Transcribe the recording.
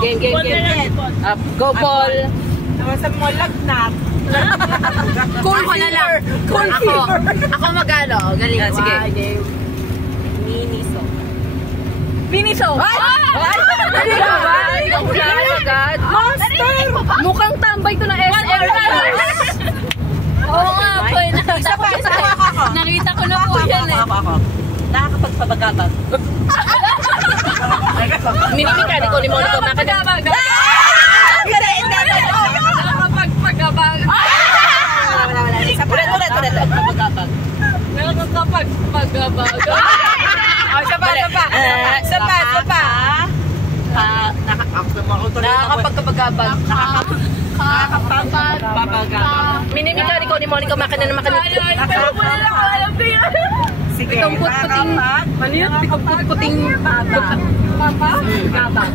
Game. Go, Paul. Nawasa mo lagnat. Cool ko na lang. Cool fever. Ako magano. Galing. Sige. Miniso. Ay! Galing ka ba? Agad. Monster! Mukhang tambay to na SM. Oo nga po. Nakita ko na po yan eh. Nakakapagpabagabag. Minimikani ko ni Monica. Nakakapagpagabag. Nakakapagpagabag. Ulit. Pagpagabag. Nakakapagpagabag. Sapa. Nakakapagpagabag. Nakakapagpagabag. Minimikani ko ni Monica. Makina na makanit. Sige. Pitong put-puting. Ano yun? Pitong put-puting. Pagabag.